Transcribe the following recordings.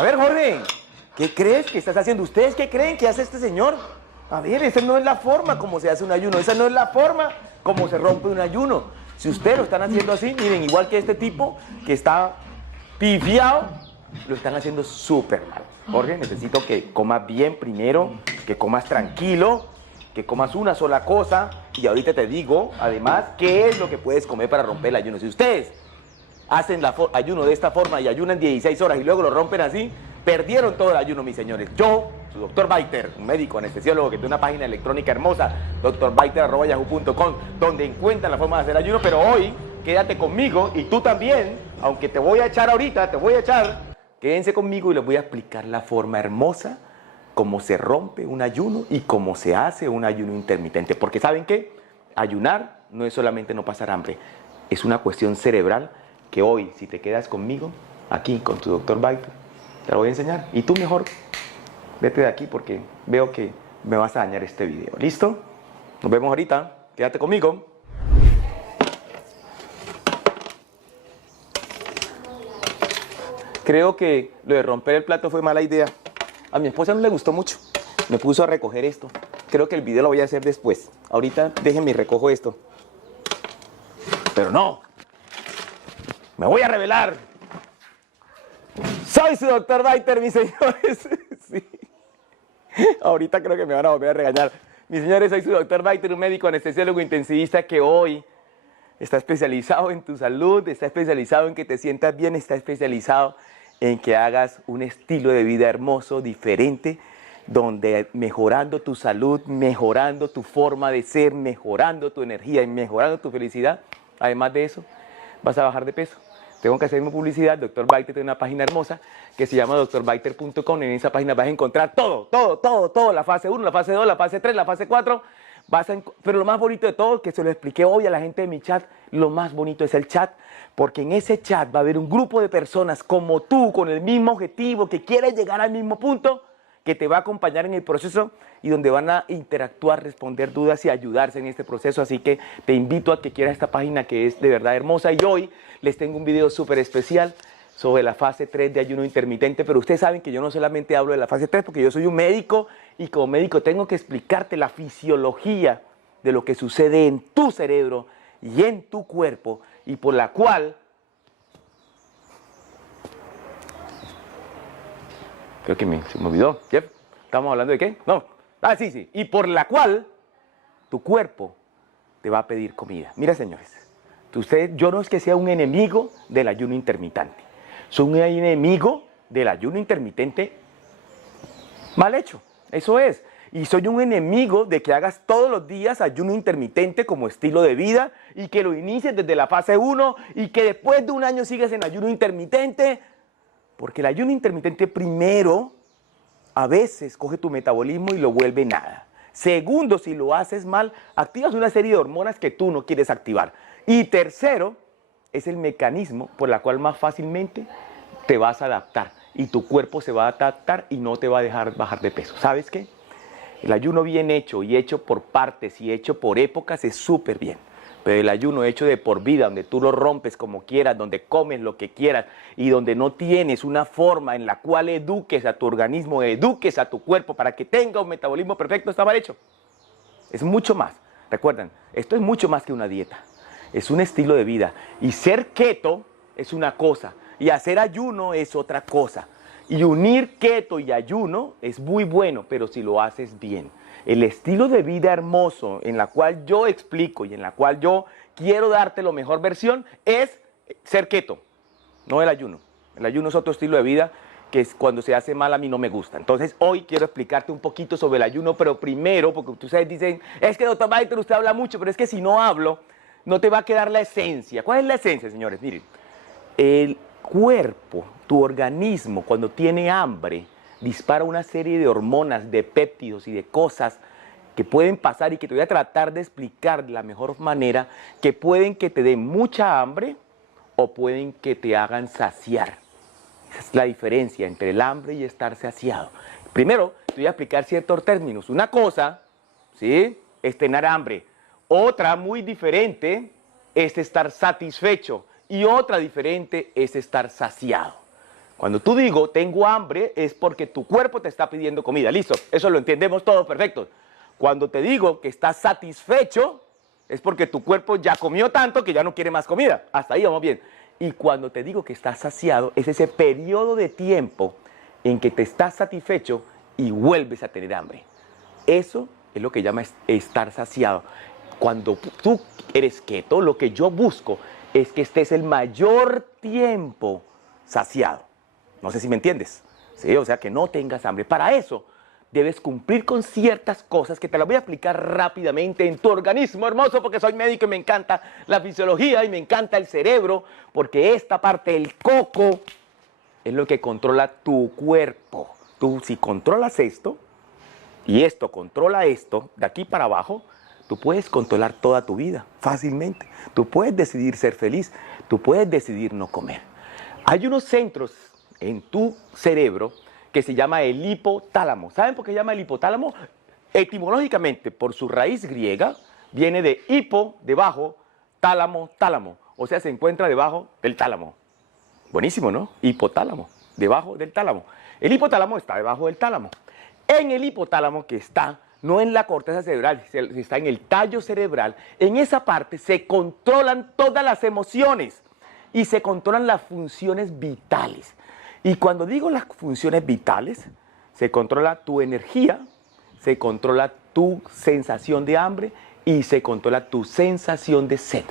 A ver, Jorge, ¿qué crees que estás haciendo? ¿Ustedes qué creen que hace este señor? A ver, esa no es la forma como se hace un ayuno, esa no es la forma como se rompe un ayuno. Si ustedes lo están haciendo así, miren, igual que este tipo que está pifiado, lo están haciendo súper mal. Jorge, necesito que comas bien primero, que comas tranquilo, que comas una sola cosa, y ahorita te digo, además, qué es lo que puedes comer para romper el ayuno. Si ustedes hacen el ayuno de esta forma y ayunan 16 horas y luego lo rompen así, perdieron todo el ayuno, mis señores. Yo, su doctor Bayter, un médico anestesiólogo que tiene una página electrónica hermosa, drbayter@yahoo.com, donde encuentran la forma de hacer ayuno, pero hoy quédate conmigo y tú también, aunque te voy a echar ahorita, quédense conmigo y les voy a explicar la forma hermosa cómo se rompe un ayuno y cómo se hace un ayuno intermitente. Porque ¿saben qué? Ayunar no es solamente no pasar hambre, es una cuestión cerebral que hoy, si te quedas conmigo, aquí con tu doctor Bayter, te lo voy a enseñar. Y tú mejor, vete de aquí porque veo que me vas a dañar este video. ¿Listo? Nos vemos ahorita. Quédate conmigo. Creo que lo de romper el plato fue mala idea. A mi esposa no le gustó mucho. Me puso a recoger esto. Creo que el video lo voy a hacer después. Ahorita déjenme y recojo esto. Pero no. Me voy a revelar. Soy su doctor Bayter, mis señores. Sí. Ahorita creo que me van a volver a regañar. Mis señores, soy su doctor Bayter, un médico anestesiólogo intensivista que hoy está especializado en tu salud, está especializado en que te sientas bien, está especializado en que hagas un estilo de vida hermoso, diferente, donde mejorando tu salud, mejorando tu forma de ser, mejorando tu energía y mejorando tu felicidad, además de eso, vas a bajar de peso. Tengo que hacerme publicidad. Doctor Bayter tiene una página hermosa que se llama drbayter.com. En esa página vas a encontrar todo, la fase 1, la fase 2, la fase 3, la fase 4. Pero lo más bonito de todo, que se lo expliqué hoy a la gente de mi chat, lo más bonito es el chat, porque en ese chat va a haber un grupo de personas como tú, con el mismo objetivo, que quiere llegar al mismo punto, que te va a acompañar en el proceso y donde van a interactuar, responder dudas y ayudarse en este proceso. Así que te invito a que quieras esta página que es de verdad hermosa. Y hoy les tengo un video súper especial sobre la fase 3 de ayuno intermitente, pero ustedes saben que yo no solamente hablo de la fase 3 porque yo soy un médico y como médico tengo que explicarte la fisiología de lo que sucede en tu cerebro y en tu cuerpo y por la cual, creo que se me olvidó, Jeff, ¿estamos hablando de qué? No, sí, y por la cual tu cuerpo te va a pedir comida. Mira, señores, yo no es que sea un enemigo del ayuno intermitente. Soy un enemigo del ayuno intermitente mal hecho, eso es. Y soy un enemigo de que hagas todos los días ayuno intermitente como estilo de vida y que lo inicies desde la fase 1 y que después de un año sigas en ayuno intermitente. Porque el ayuno intermitente primero, a veces coge tu metabolismo y lo vuelve nada. Segundo, si lo haces mal, activas una serie de hormonas que tú no quieres activar. Y tercero, es el mecanismo por el cual más fácilmente te vas a adaptar y tu cuerpo se va a adaptar y no te va a dejar bajar de peso. ¿Sabes qué? El ayuno bien hecho y hecho por partes y hecho por épocas es súper bien. Pero el ayuno hecho de por vida, donde tú lo rompes como quieras, donde comes lo que quieras y donde no tienes una forma en la cual eduques a tu organismo, eduques a tu cuerpo para que tenga un metabolismo perfecto, está mal hecho. Es mucho más. Recuerden, esto es mucho más que una dieta. Es un estilo de vida. Y ser keto es una cosa. Y hacer ayuno es otra cosa. Y unir keto y ayuno es muy bueno, pero si lo haces bien. El estilo de vida hermoso en la cual yo explico y en la cual yo quiero darte la mejor versión es ser keto, no el ayuno. El ayuno es otro estilo de vida que es cuando se hace mal a mí no me gusta. Entonces hoy quiero explicarte un poquito sobre el ayuno, pero primero, porque ustedes dicen, es que doctor Bayter usted habla mucho, pero es que si no hablo, no te va a quedar la esencia. ¿Cuál es la esencia, señores? Miren, el cuerpo, tu organismo, cuando tiene hambre, dispara una serie de hormonas, de péptidos y de cosas que pueden pasar y que te voy a tratar de explicar de la mejor manera, que pueden que te den mucha hambre o pueden que te hagan saciar. Esa es la diferencia entre el hambre y estar saciado. Primero, te voy a explicar ciertos términos. Una cosa, ¿sí?, es tener hambre. Otra muy diferente es estar satisfecho. Y otra diferente es estar saciado. Cuando tú digo tengo hambre es porque tu cuerpo te está pidiendo comida. Listo, eso lo entendemos todo perfecto. Cuando te digo que estás satisfecho es porque tu cuerpo ya comió tanto que ya no quiere más comida. Hasta ahí vamos bien. Y cuando te digo que estás saciado es ese periodo de tiempo en que te estás satisfecho y vuelves a tener hambre. Eso es lo que llama estar saciado. Cuando tú eres keto, lo que yo busco es que estés el mayor tiempo saciado. No sé si me entiendes. ¿Sí? O sea, que no tengas hambre. Para eso debes cumplir con ciertas cosas que te las voy a explicar rápidamente en tu organismo hermoso, porque soy médico y me encanta la fisiología y me encanta el cerebro, porque esta parte, el coco, es lo que controla tu cuerpo. Tú, si controlas esto, y esto controla esto, de aquí para abajo, tú puedes controlar toda tu vida fácilmente. Tú puedes decidir ser feliz, tú puedes decidir no comer. Hay unos centros en tu cerebro que se llama el hipotálamo. ¿Saben por qué se llama el hipotálamo? Etimológicamente, por su raíz griega, viene de hipo, debajo, tálamo, tálamo. O sea, se encuentra debajo del tálamo. Buenísimo, ¿no? Hipotálamo, debajo del tálamo. El hipotálamo está debajo del tálamo. En el hipotálamo, que está no en la corteza cerebral, está en el tallo cerebral, en esa parte se controlan todas las emociones y se controlan las funciones vitales. Y cuando digo las funciones vitales, se controla tu energía, se controla tu sensación de hambre y se controla tu sensación de sed.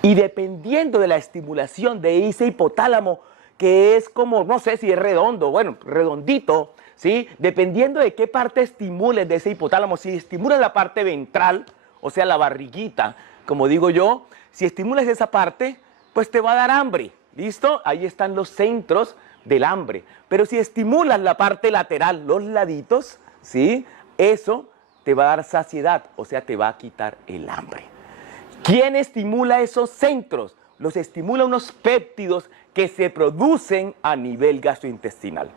Y dependiendo de la estimulación de ese hipotálamo, que es como, no sé si es redondo, bueno, redondito, ¿sí? Dependiendo de qué parte estimules de ese hipotálamo, si estimulas la parte ventral, o sea, la barriguita, como digo yo, si estimulas esa parte, pues te va a dar hambre, ¿listo? Ahí están los centros del hambre. Pero si estimulas la parte lateral, los laditos, ¿sí? Eso te va a dar saciedad, o sea, te va a quitar el hambre. ¿Quién estimula esos centros? Los estimula unos péptidos que se producen a nivel gastrointestinal.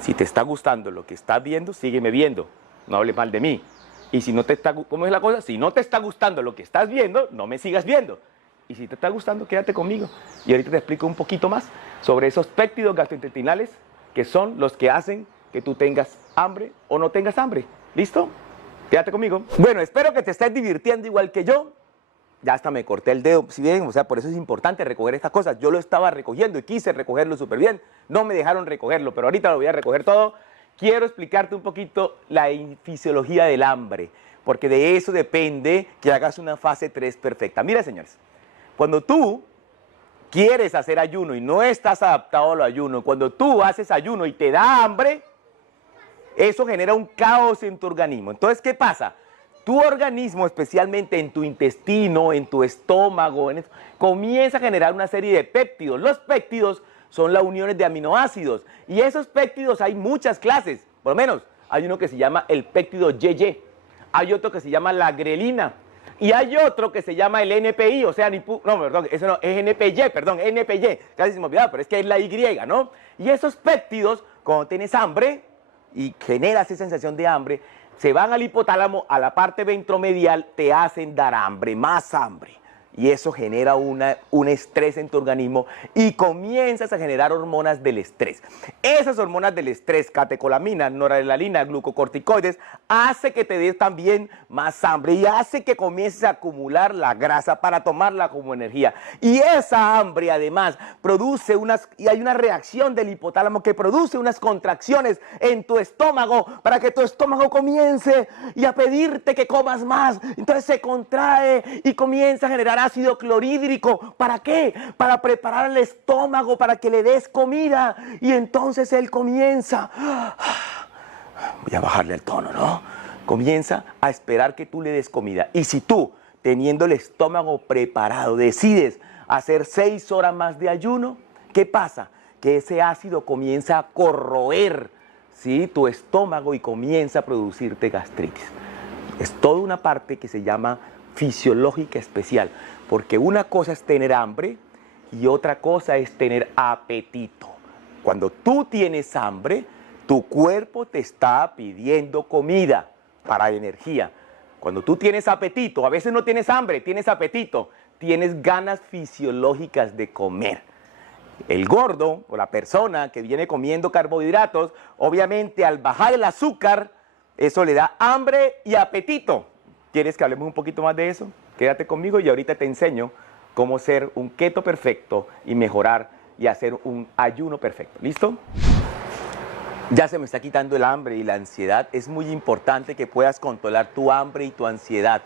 Si te está gustando lo que estás viendo, sígueme viendo, no hables mal de mí. Y si no te está, ¿cómo es la cosa? Si no te está gustando lo que estás viendo, no me sigas viendo. Y si te está gustando, quédate conmigo. Y ahorita te explico un poquito más sobre esos péptidos gastrointestinales que son los que hacen que tú tengas hambre o no tengas hambre. ¿Listo? Quédate conmigo. Bueno, espero que te estés divirtiendo igual que yo. Ya hasta me corté el dedo, si bien, o sea, por eso es importante recoger estas cosas. Yo lo estaba recogiendo y quise recogerlo súper bien. No me dejaron recogerlo, pero ahorita lo voy a recoger todo. Quiero explicarte un poquito la fisiología del hambre, porque de eso depende que hagas una fase 3 perfecta. Mira, señores, cuando tú quieres hacer ayuno y no estás adaptado al ayuno, cuando tú haces ayuno y te da hambre, eso genera un caos en tu organismo. Entonces, ¿qué pasa? Tu organismo, especialmente en tu intestino, en tu estómago, comienza a generar una serie de péptidos. Los péptidos son las uniones de aminoácidos y esos péptidos hay muchas clases. Por lo menos hay uno que se llama el péptido YY, hay otro que se llama la grelina y hay otro que se llama el NPI, o sea, no, perdón, eso no, es NPY, perdón, NPY, casi se me olvidaba, pero es que es la Y, ¿no? Y esos péptidos, cuando tienes hambre y generas esa sensación de hambre, se van al hipotálamo, a la parte ventromedial, te hacen dar hambre, más hambre. Y eso genera un estrés en tu organismo y comienzas a generar hormonas del estrés. Esas hormonas del estrés, catecolamina, noradrenalina, glucocorticoides, hace que te des también más hambre y hace que comiences a acumular la grasa para tomarla como energía. Y esa hambre además produce y hay una reacción del hipotálamo que produce unas contracciones en tu estómago para que tu estómago comience y a pedirte que comas más. Entonces se contrae y comienza a generar ácido clorhídrico. ¿Para qué? Para preparar el estómago para que le des comida. Y entonces él comienza, voy a bajarle el tono, ¿no? Comienza a esperar que tú le des comida. Y si tú, teniendo el estómago preparado, decides hacer 6 horas más de ayuno, ¿qué pasa? Que ese ácido comienza a corroer, ¿sí?, tu estómago y comienza a producirte gastritis. Es toda una parte que se llama fisiológica especial, porque una cosa es tener hambre y otra cosa es tener apetito. Cuando tú tienes hambre, tu cuerpo te está pidiendo comida para energía. Cuando tú tienes apetito, a veces no tienes hambre, tienes apetito, tienes ganas fisiológicas de comer. El gordo o la persona que viene comiendo carbohidratos, obviamente al bajar el azúcar, eso le da hambre y apetito. ¿Quieres que hablemos un poquito más de eso? Quédate conmigo y ahorita te enseño cómo ser un keto perfecto y mejorar y hacer un ayuno perfecto. ¿Listo? Ya se me está quitando el hambre y la ansiedad. Es muy importante que puedas controlar tu hambre y tu ansiedad.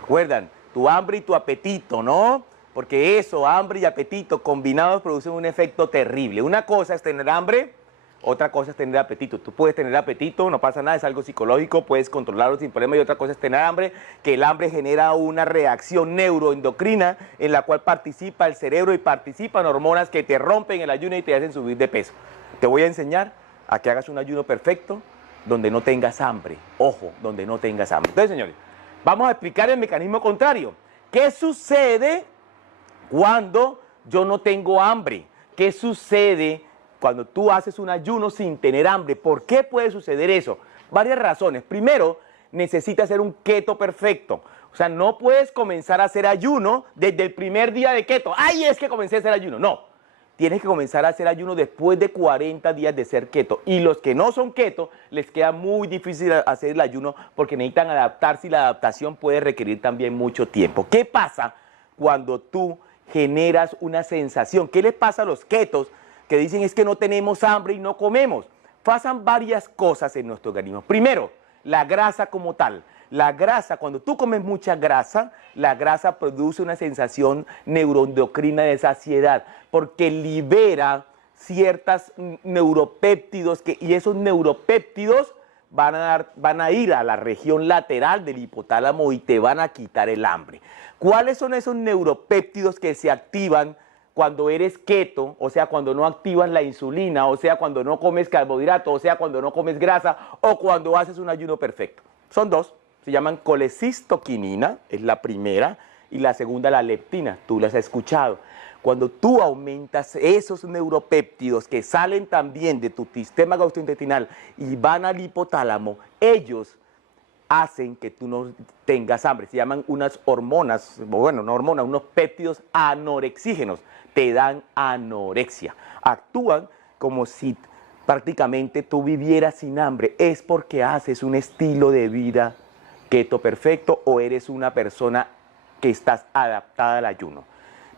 Recuerdan, tu hambre y tu apetito, ¿no? Porque eso, hambre y apetito combinados producen un efecto terrible. Una cosa es tener hambre, otra cosa es tener apetito. Tú puedes tener apetito, no pasa nada, es algo psicológico, puedes controlarlo sin problema. Y otra cosa es tener hambre, que el hambre genera una reacción neuroendocrina en la cual participa el cerebro y participan hormonas que te rompen el ayuno y te hacen subir de peso. Te voy a enseñar a que hagas un ayuno perfecto donde no tengas hambre. Ojo, donde no tengas hambre. Entonces, señores, vamos a explicar el mecanismo contrario. ¿Qué sucede cuando yo no tengo hambre? ¿Qué sucede cuando tú haces un ayuno sin tener hambre? ¿Por qué puede suceder eso? Varias razones. Primero, necesitas hacer un keto perfecto. O sea, no puedes comenzar a hacer ayuno desde el primer día de keto. ¡Ay, es que comencé a hacer ayuno! No. Tienes que comenzar a hacer ayuno después de 40 días de ser keto. Y los que no son keto, les queda muy difícil hacer el ayuno porque necesitan adaptarse y la adaptación puede requerir también mucho tiempo. ¿Qué pasa cuando tú generas una sensación? ¿Qué les pasa a los ketos que dicen es que no tenemos hambre y no comemos? Pasan varias cosas en nuestro organismo. Primero, la grasa como tal. La grasa, cuando tú comes mucha grasa, la grasa produce una sensación neuroendocrina de saciedad porque libera ciertos neuropéptidos y esos neuropéptidos van a ir a la región lateral del hipotálamo y te van a quitar el hambre. ¿Cuáles son esos neuropéptidos que se activan cuando eres keto? O sea, cuando no activas la insulina, o sea, cuando no comes carbohidratos, o sea, cuando no comes grasa, o cuando haces un ayuno perfecto. Son dos. Se llaman colecistoquinina, es la primera, y la segunda la leptina, tú las has escuchado. Cuando tú aumentas esos neuropéptidos que salen también de tu sistema gastrointestinal y van al hipotálamo, ellos hacen que tú no tengas hambre. Se llaman unas hormonas, bueno, no hormonas, unos péptidos anorexígenos, te dan anorexia. Actúan como si prácticamente tú vivieras sin hambre. Es porque haces un estilo de vida keto perfecto o eres una persona que estás adaptada al ayuno.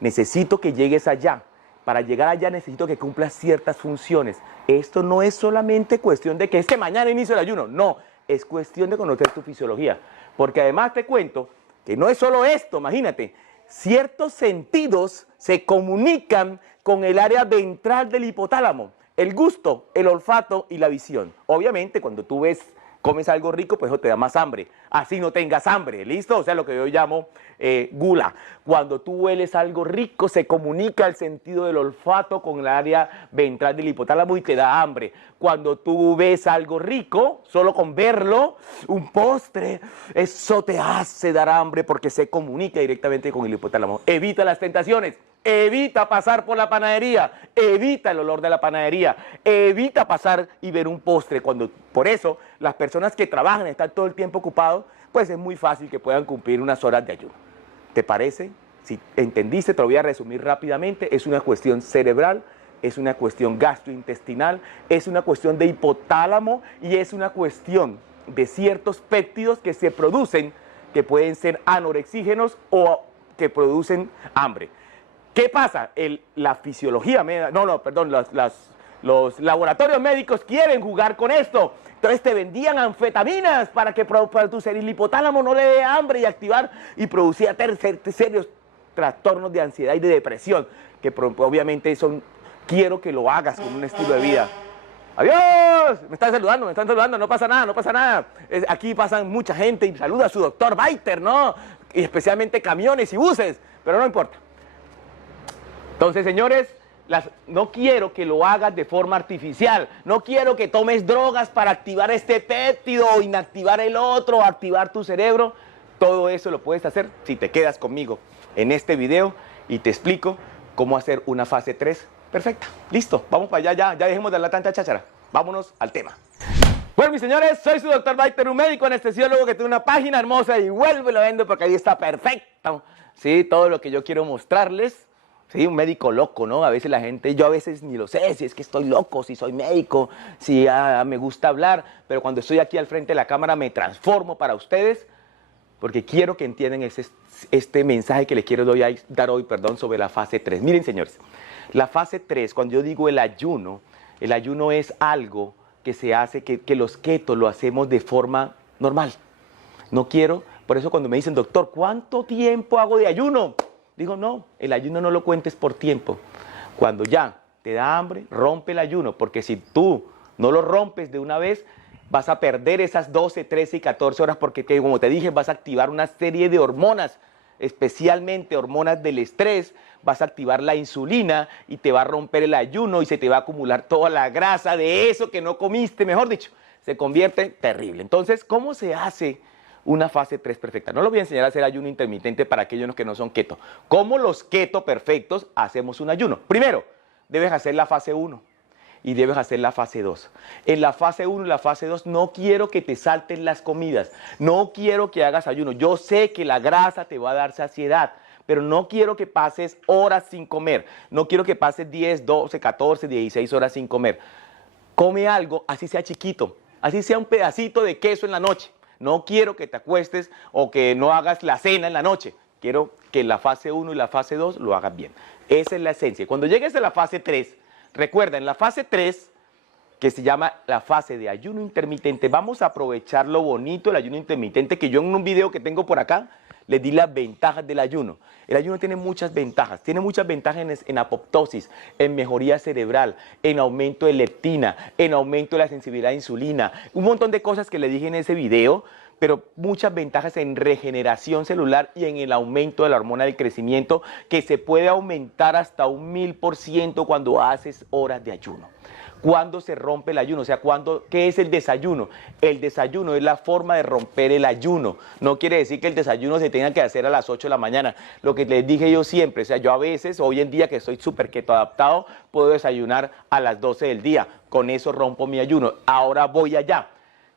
Necesito que llegues allá. Para llegar allá necesito que cumplas ciertas funciones. Esto no es solamente cuestión de que es que mañana inicio el ayuno. No, es cuestión de conocer tu fisiología. Porque además te cuento que no es solo esto, imagínate. Ciertos sentidos se comunican con el área ventral del hipotálamo. El gusto, el olfato y la visión. Obviamente cuando tú comes algo rico, pues eso te da más hambre. Así no tengas hambre, ¿listo? O sea, lo que yo llamo gula. Cuando tú hueles algo rico, se comunica el sentido del olfato con el área ventral del hipotálamo y te da hambre. Cuando tú ves algo rico, solo con verlo, un postre, eso te hace dar hambre porque se comunica directamente con el hipotálamo. Evita las tentaciones. Evita pasar por la panadería, evita el olor de la panadería, evita pasar y ver un postre. Por eso, las personas que trabajan, están todo el tiempo ocupados, pues es muy fácil que puedan cumplir unas horas de ayuno. ¿Te parece? Si entendiste, te lo voy a resumir rápidamente. Es una cuestión cerebral, es una cuestión gastrointestinal, es una cuestión de hipotálamo y es una cuestión de ciertos péptidos que se producen, que pueden ser anorexígenos o que producen hambre. ¿Qué pasa? La fisiología, los laboratorios médicos quieren jugar con esto. Entonces te vendían anfetaminas para que para tu el hipotálamo no le dé hambre y activar y producía serios trastornos de ansiedad y de depresión, que obviamente quiero que lo hagas con un estilo de vida. ¡Adiós! Me están saludando, no pasa nada, no pasa nada. Aquí pasan mucha gente y saluda a su doctor Bayter, ¿no? Y especialmente camiones y buses, pero no importa. Entonces, señores, no quiero que lo hagas de forma artificial. No quiero que tomes drogas para activar este péptido o inactivar el otro, o activar tu cerebro. Todo eso lo puedes hacer si te quedas conmigo en este video y te explico cómo hacer una fase 3 perfecta. Listo, vamos para allá, ya dejemos de hablar tanta cháchara. Vámonos al tema. Bueno, mis señores, soy su doctor Bayter, un médico anestesiólogo que tiene una página hermosa y vuelvo y lo vendo porque ahí está perfecto. Sí, todo lo que yo quiero mostrarles. Sí, un médico loco, ¿no? A veces la gente, yo a veces ni lo sé, si es que estoy loco, si soy médico, si me gusta hablar, pero cuando estoy aquí al frente de la cámara me transformo para ustedes, porque quiero que entiendan este mensaje que les quiero dar hoy, sobre la fase 3. Miren, señores, la fase 3, cuando yo digo el ayuno es algo que se hace, que los keto lo hacemos de forma normal. No quiero, por eso cuando me dicen, doctor, ¿cuánto tiempo hago de ayuno? Digo, no, el ayuno no lo cuentes por tiempo. Cuando ya te da hambre, rompe el ayuno, porque si tú no lo rompes de una vez, vas a perder esas 12, 13 y 14 horas, porque como te dije, vas a activar una serie de hormonas, especialmente hormonas del estrés, vas a activar la insulina y te va a romper el ayuno y se te va a acumular toda la grasa de eso que no comiste, mejor dicho, se convierte en terrible. Entonces, ¿cómo se hace una fase 3 perfecta? No les voy a enseñar a hacer ayuno intermitente para aquellos que no son keto. ¿Cómo los keto perfectos hacemos un ayuno? Primero, debes hacer la fase 1 y debes hacer la fase 2. En la fase 1 y la fase 2 no quiero que te salten las comidas, no quiero que hagas ayuno. Yo sé que la grasa te va a dar saciedad, pero no quiero que pases horas sin comer. No quiero que pases 10, 12, 14, 16 horas sin comer. Come algo, así sea chiquito, así sea un pedacito de queso en la noche. No quiero que te acuestes o que no hagas la cena en la noche. Quiero que la fase 1 y la fase 2 lo hagas bien. Esa es la esencia. Cuando llegues a la fase 3, recuerda, en la fase 3, que se llama la fase de ayuno intermitente, vamos a aprovechar lo bonito del ayuno intermitente, que yo en un video que tengo por acá, les di las ventajas del ayuno. El ayuno tiene muchas ventajas en apoptosis, en mejoría cerebral, en aumento de leptina, en aumento de la sensibilidad a insulina, un montón de cosas que le dije en ese video, pero muchas ventajas en regeneración celular y en el aumento de la hormona del crecimiento, que se puede aumentar hasta un 1000% cuando haces horas de ayuno. ¿Cuándo se rompe el ayuno? O sea, ¿qué es el desayuno? El desayuno es la forma de romper el ayuno. No quiere decir que el desayuno se tenga que hacer a las 8 de la mañana. Lo que les dije yo siempre, o sea, yo a veces, hoy en día que estoy súper keto adaptado, puedo desayunar a las 12 del día. Con eso rompo mi ayuno. Ahora voy allá.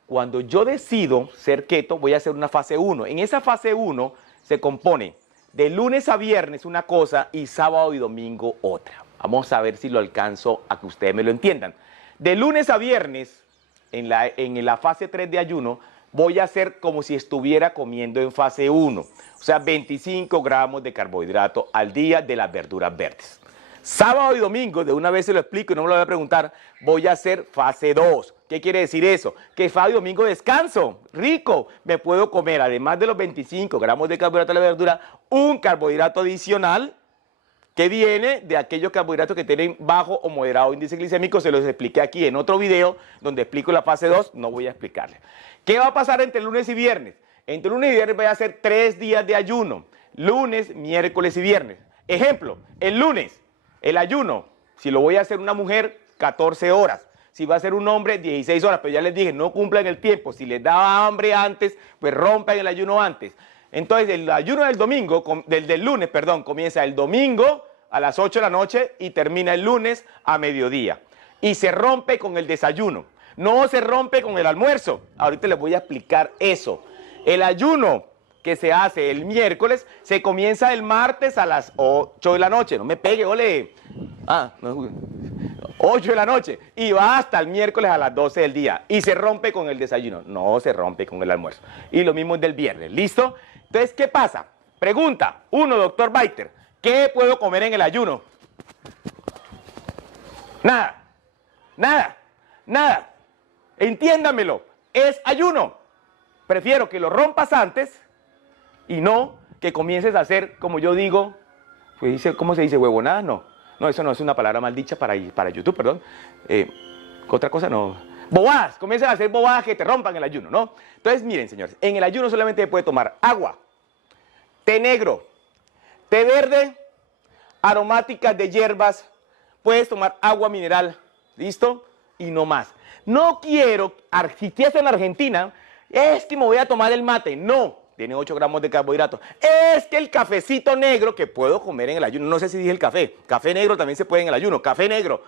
Cuando yo decido ser keto, voy a hacer una fase 1. En esa fase 1 se compone de lunes a viernes una cosa y sábado y domingo otra. Vamos a ver si lo alcanzo a que ustedes me lo entiendan. De lunes a viernes, en la fase 3 de ayuno, voy a hacer como si estuviera comiendo en fase 1. O sea, 25 gramos de carbohidrato al día de las verduras verdes. Sábado y domingo, de una vez se lo explico y no me lo voy a preguntar, voy a hacer fase 2. ¿Qué quiere decir eso? Que sábado y domingo descanso, rico. Me puedo comer, además de los 25 gramos de carbohidrato de la verdura, un carbohidrato adicional que viene de aquellos carbohidratos que tienen bajo o moderado índice glicémico. Se los expliqué aquí en otro video donde explico la fase 2, no voy a explicarles. ¿Qué va a pasar entre lunes y viernes? Entre lunes y viernes voy a hacer 3 días de ayuno, lunes, miércoles y viernes. Ejemplo, el lunes, el ayuno, si lo voy a hacer una mujer, 14 horas. Si va a ser un hombre, 16 horas, pero ya les dije, no cumplan el tiempo. Si les da hambre antes, pues rompan el ayuno antes. Entonces, el ayuno del domingo, del lunes, perdón, comienza el domingo a las 8 de la noche y termina el lunes a mediodía. Y se rompe con el desayuno. No se rompe con el almuerzo. Ahorita les voy a explicar eso. El ayuno que se hace el miércoles se comienza el martes a las 8 de la noche. No me pegue, ole. 8 de la noche y va hasta el miércoles a las 12 del día y se rompe con el desayuno, no se rompe con el almuerzo. Y lo mismo es del viernes, ¿listo? Entonces, ¿qué pasa? Pregunta 1, doctor Bayter, ¿qué puedo comer en el ayuno? Nada, nada, nada. Entiéndamelo, es ayuno. Prefiero que lo rompas antes y no que comiences a hacer, como yo digo, pues, ¿cómo se dice? Huevonadas, no. No, eso no es una palabra mal dicha para YouTube, perdón. Otra cosa no. Bobadas, comiencen a hacer bobadas que te rompan el ayuno, ¿no? Entonces, miren, señores, en el ayuno solamente se puede tomar agua, té negro, té verde, aromáticas de hierbas, puedes tomar agua mineral, ¿listo? Y no más. No quiero, si estás en Argentina, es que me voy a tomar el mate. No. Tiene 8 gramos de carbohidratos. Es que el cafecito negro que puedo comer en el ayuno, no sé si dije el café, café negro también se puede en el ayuno, café negro,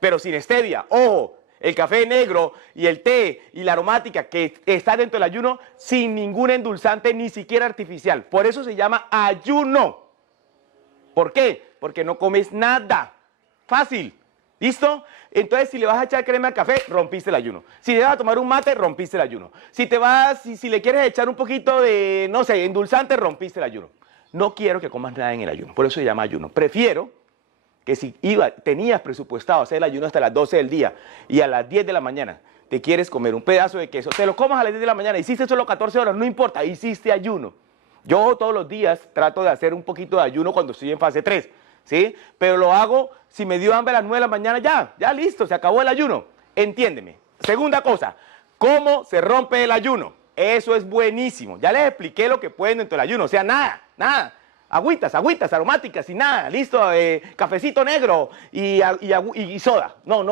pero sin stevia. Ojo, el café negro y el té y la aromática que está dentro del ayuno sin ningún endulzante, ni siquiera artificial. Por eso se llama ayuno. ¿Por qué? porque no comes nada. Fácil. ¿Listo? Entonces, si le vas a echar crema al café, rompiste el ayuno. Si le vas a tomar un mate, rompiste el ayuno. Si le quieres echar un poquito de, no sé, endulzante, rompiste el ayuno. No quiero que comas nada en el ayuno. Por eso se llama ayuno. Prefiero que si tenías presupuestado hacer el ayuno hasta las 12 del día y a las 10 de la mañana te quieres comer un pedazo de queso, te lo comas a las 10 de la mañana, hiciste solo 14 horas, no importa, hiciste ayuno. Yo todos los días trato de hacer un poquito de ayuno cuando estoy en fase 3, ¿sí? Pero lo hago, si me dio hambre a las 9 de la mañana, ya listo, se acabó el ayuno. Entiéndeme. Segunda cosa, ¿cómo se rompe el ayuno? Eso es buenísimo. Ya les expliqué lo que pueden dentro del ayuno, o sea, nada. Agüitas aromáticas y nada, listo, cafecito negro y soda. No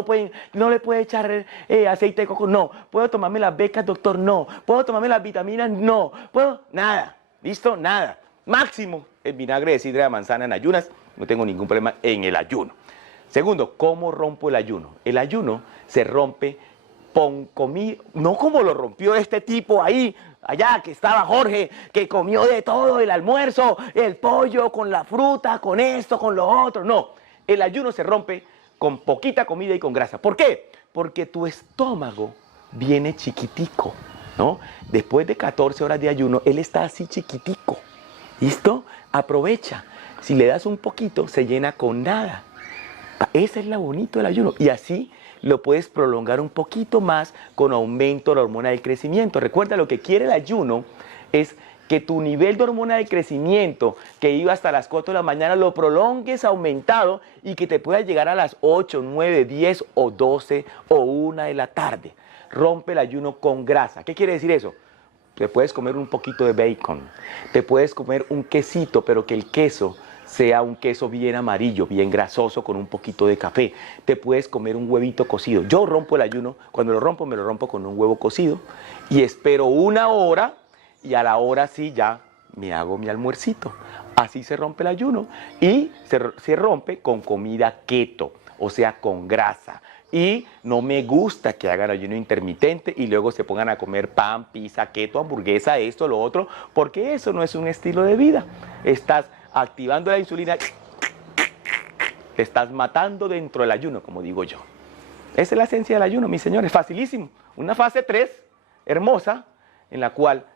le puede echar aceite de coco, no. ¿Puedo tomarme las becas, doctor? No. ¿Puedo tomarme las vitaminas? No. Nada, listo, nada. Máximo el vinagre de sidra de manzana en ayunas, no tengo ningún problema en el ayuno. Segundo, ¿cómo rompo el ayuno? El ayuno se rompe con comida, no como lo rompió este tipo ahí, allá que estaba Jorge, que comió de todo, el almuerzo, el pollo, con la fruta, con esto, con lo otro. No, el ayuno se rompe con poquita comida y con grasa. ¿Por qué? Porque tu estómago viene chiquitico, ¿no? Después de 14 horas de ayuno, él está así chiquitico. ¿Listo? Aprovecha. Si le das un poquito, se llena con nada. Ese es lo bonito del ayuno. Y así lo puedes prolongar un poquito más con aumento de la hormona del crecimiento. Recuerda, lo que quiere el ayuno es que tu nivel de hormona del crecimiento, que iba hasta las 4 de la mañana, lo prolongues aumentado y que te pueda llegar a las 8, 9, 10 o 12 o 1 de la tarde. Rompe el ayuno con grasa. ¿Qué quiere decir eso? Te puedes comer un poquito de bacon, te puedes comer un quesito, pero que el queso sea un queso bien amarillo, bien grasoso, con un poquito de café. Te puedes comer un huevito cocido. Yo rompo el ayuno, cuando lo rompo, me lo rompo con un huevo cocido y espero 1 hora y a la hora sí ya me hago mi almuercito. Así se rompe el ayuno y se rompe con comida keto, o sea, con grasa. Y no me gusta que hagan ayuno intermitente y luego se pongan a comer pan, pizza, keto, hamburguesa, esto, lo otro, porque eso no es un estilo de vida. Estás activando la insulina, te estás matando dentro del ayuno, como digo yo. Esa es la esencia del ayuno, mis señores, facilísimo. Una fase 3, hermosa, en la cual,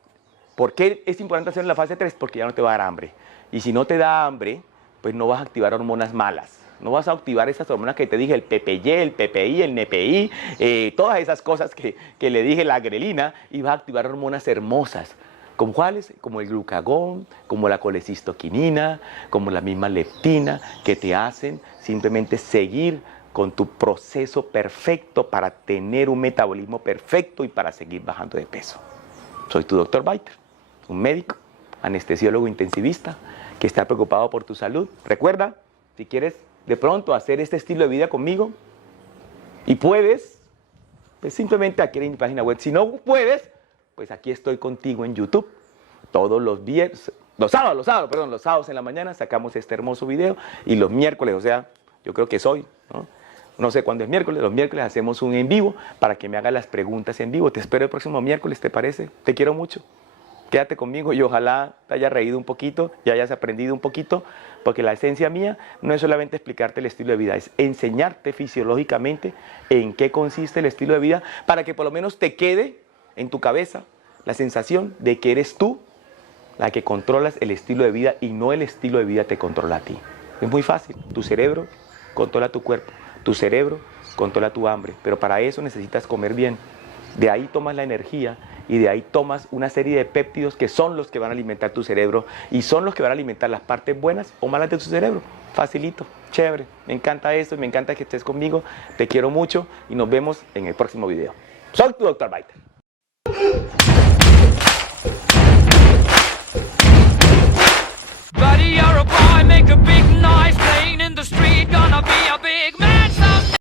¿por qué es importante hacer la fase 3? Porque ya no te va a dar hambre. Y si no te da hambre, pues no vas a activar hormonas malas. No vas a activar esas hormonas que te dije, el PPY, el PPI, el NPI, todas esas cosas que le dije, la grelina, y vas a activar hormonas hermosas. ¿Como cuáles? Como el glucagón, como la colecistoquinina, como la misma leptina, que te hacen simplemente seguir con tu proceso perfecto para tener un metabolismo perfecto y para seguir bajando de peso. Soy tu doctor Bayter, un médico, anestesiólogo intensivista, que está preocupado por tu salud. Recuerda, si quieres de pronto hacer este estilo de vida conmigo y puedes, pues simplemente adquiere mi página web. Si no puedes, pues aquí estoy contigo en YouTube. Todos los viernes, los sábados en la mañana sacamos este hermoso video y los miércoles, o sea, yo creo que es hoy, ¿no? No sé cuándo es miércoles, los miércoles hacemos un en vivo para que me hagas las preguntas en vivo. Te espero el próximo miércoles, ¿te parece? Te quiero mucho. Quédate conmigo y ojalá te hayas reído un poquito y hayas aprendido un poquito, porque la esencia mía no es solamente explicarte el estilo de vida, es enseñarte fisiológicamente en qué consiste el estilo de vida para que por lo menos te quede en tu cabeza la sensación de que eres tú la que controlas el estilo de vida y no el estilo de vida te controla a ti. Es muy fácil, tu cerebro controla tu cuerpo, tu cerebro controla tu hambre, pero para eso necesitas comer bien. De ahí tomas la energía y de ahí tomas una serie de péptidos que son los que van a alimentar tu cerebro y son los que van a alimentar las partes buenas o malas de tu cerebro. Facilito, chévere, me encanta esto y me encanta que estés conmigo, te quiero mucho y nos vemos en el próximo video. Soy tu doctor Bayter. Buddy, you're a boy, make a big noise, playing in the street, gonna be a big man.